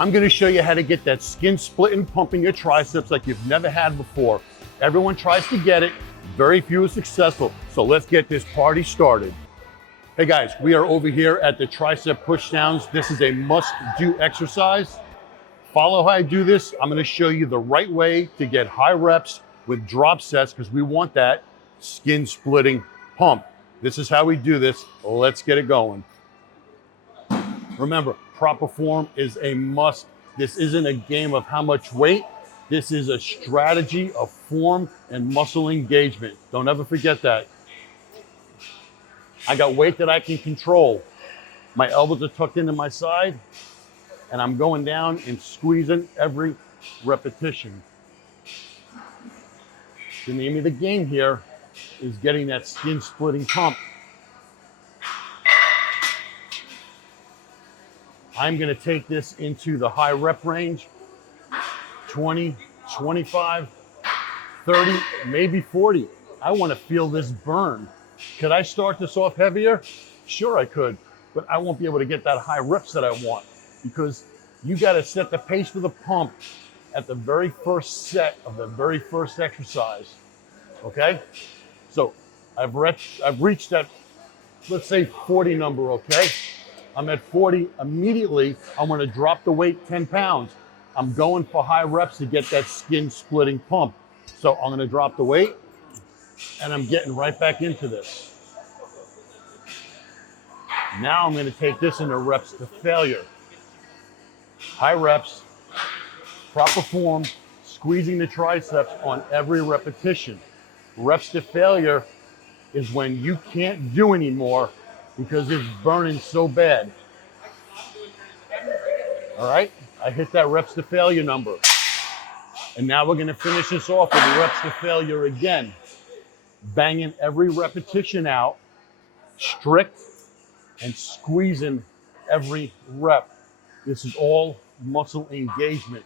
I'm gonna show you how to get that skin splitting pump in your triceps like you've never had before. Everyone tries to get it, very few are successful. So let's get this party started. Hey guys, we are over here at the Tricep Pushdowns. This is a must-do exercise. Follow how I do this. I'm gonna show you the right way to get high reps with drop sets because we want that skin splitting pump. This is how we do this. Let's get it going. Remember, proper form is a must. This isn't a game of how much weight. This is a strategy of form and muscle engagement. Don't ever forget that. I got weight that I can control. My elbows are tucked into my side, and I'm going down and squeezing every repetition. The name of the game here is getting that skin splitting pump. I'm gonna take this into the high rep range, 20, 25, 30, maybe 40. I wanna feel this burn. Could I start this off heavier? Sure I could, but I won't be able to get that high reps that I want because you gotta set the pace for the pump at the very first set of the very first exercise, okay? So I've reached that, let's say 40 number, okay? I'm at 40, immediately I'm gonna drop the weight 10 pounds. I'm going for high reps to get that skin splitting pump. So I'm gonna drop the weight and I'm getting right back into this. Now I'm gonna take this into reps to failure. High reps, proper form, squeezing the triceps on every repetition. Reps to failure is when you can't do anymore because it's burning so bad. All right, I hit that reps to failure number. And now we're gonna finish this off with reps to failure again. Banging every repetition out, strict, and squeezing every rep. This is all muscle engagement.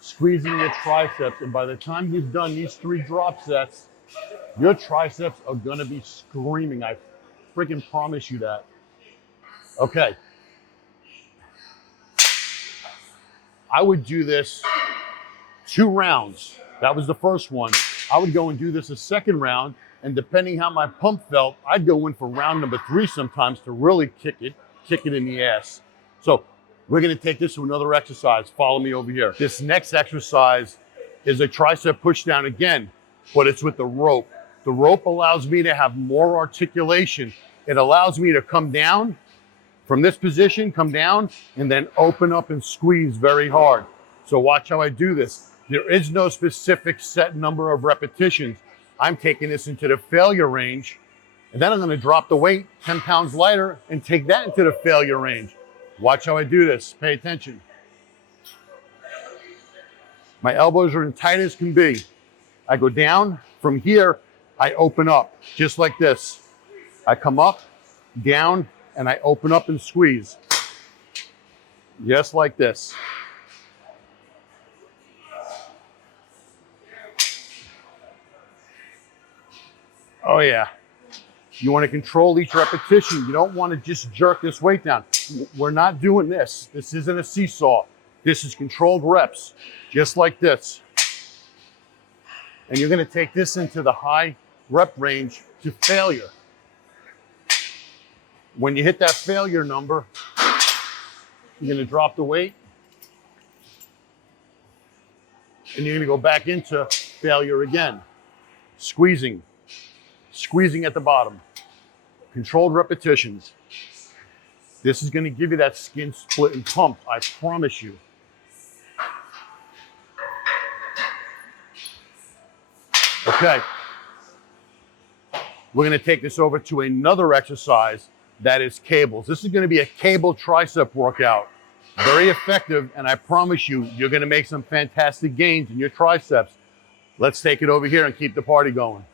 Squeezing your triceps, and by the time you've done these 3 drop sets, your triceps are gonna be screaming. I freaking promise you that. Okay. I would do this 2 rounds. That was the first one. I would go and do this a second round, and depending how my pump felt, I'd go in for round number 3 sometimes to really kick it in the ass. So we're gonna take this to another exercise. Follow me over here. This next exercise is a tricep pushdown again, but it's with the rope. The rope allows me to have more articulation. It allows me to come down from this position, come down, and then open up and squeeze very hard. So watch how I do this. There is no specific set number of repetitions. I'm taking this into the failure range, and then I'm gonna drop the weight 10 pounds lighter and take that into the failure range. Watch how I do this, pay attention. My elbows are as tight as can be. I go down, from here, I open up, just like this. I come up, down, and I open up and squeeze. Just like this. Oh yeah. You want to control each repetition. You don't want to just jerk this weight down. We're not doing this. This isn't a seesaw. This is controlled reps, just like this. And you're going to take this into the high rep range to failure. When you hit that failure number, you're going to drop the weight. And you're going to go back into failure again. Squeezing. Squeezing at the bottom. Controlled repetitions. This is going to give you that skin splitting pump, I promise you. Okay. We're going to take this over to another exercise that is cables. This is going to be a cable tricep workout. Very effective, and I promise you, you're going to make some fantastic gains in your triceps. Let's take it over here and keep the party going.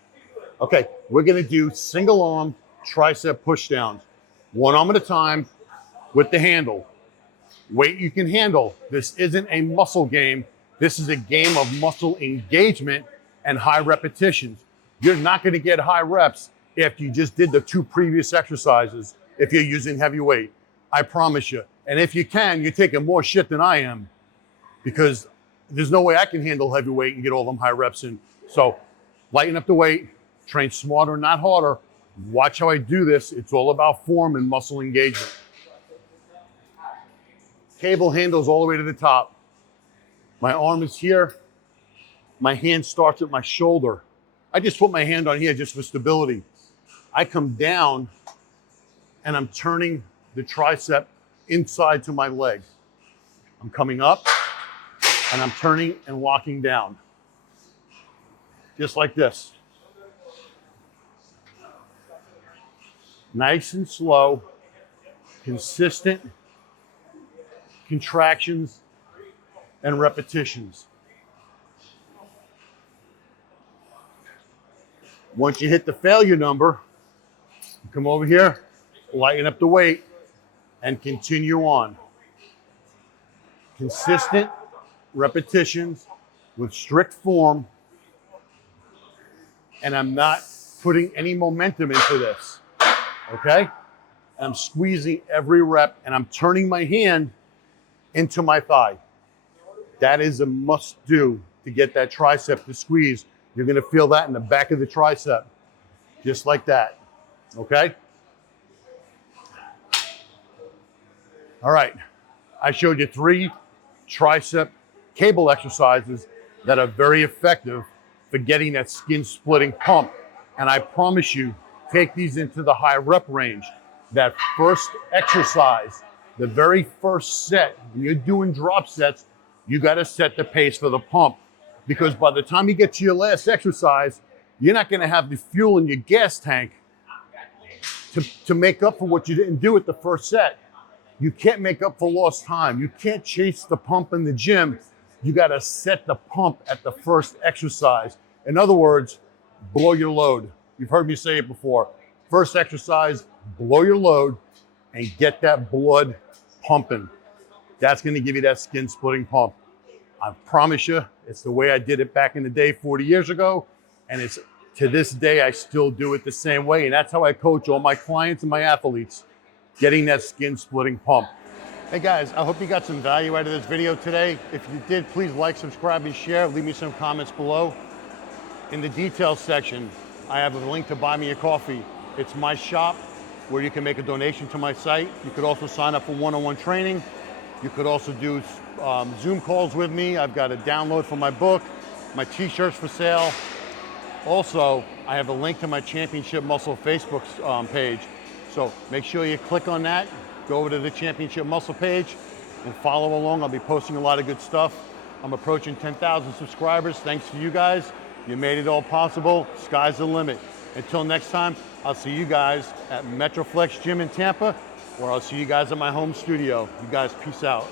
Okay, we're going to do single arm tricep pushdowns. 1 arm at a time with the handle. Weight you can handle. This isn't a muscle game. This is a game of muscle engagement and high repetitions. You're not going to get high reps if you just did the 2 previous exercises if you're using heavy weight. I promise you. And if you can, you're taking more shit than I am. because there's no way I can handle heavy weight and get all them high reps in. So lighten up the weight, train smarter, not harder. Watch how I do this. It's all about form and muscle engagement. Cable handles all the way to the top. My arm is here. My hand starts at my shoulder. I just put my hand on here just for stability. I come down and I'm turning the tricep inside to my leg. I'm coming up and I'm turning and walking down. Just like this. Nice and slow, consistent contractions and repetitions. Once you hit the failure number, you come over here, lighten up the weight, and continue on. Consistent repetitions with strict form, and I'm not putting any momentum into this, okay? I'm squeezing every rep, and I'm turning my hand into my thigh. That is a must-do to get that tricep to squeeze. You're gonna feel that in the back of the tricep, just like that, okay? All right, I showed you 3 tricep cable exercises that are very effective for getting that skin splitting pump. And I promise you, take these into the high rep range. That first exercise, the very first set, when you're doing drop sets, you gotta set the pace for the pump. Because by the time you get to your last exercise, you're not gonna have the fuel in your gas tank to make up for what you didn't do at the first set. You can't make up for lost time. You can't chase the pump in the gym. You gotta set the pump at the first exercise. In other words, blow your load. You've heard me say it before. First exercise, blow your load and get that blood pumping. That's gonna give you that skin splitting pump. I promise you, it's the way I did it back in the day 40 years ago. And it's to this day, I still do it the same way. And that's how I coach all my clients and my athletes, getting that skin splitting pump. Hey guys, I hope you got some value out of this video today. If you did, please like, subscribe, and share. Leave me some comments below. In the details section, I have a link to buy me a coffee. It's my shop where you can make a donation to my site. You could also sign up for one-on-one training. You could also do Zoom calls with me. I've got a download for my book, my t-shirts for sale. Also, I have a link to my Championship Muscle Facebook page. So make sure you click on that, go over to the Championship Muscle page and follow along. I'll be posting a lot of good stuff. I'm approaching 10,000 subscribers. Thanks to you guys. You made it all possible. Sky's the limit. Until next time, I'll see you guys at Metroflex Gym in Tampa, or I'll see you guys at my home studio. You guys, peace out.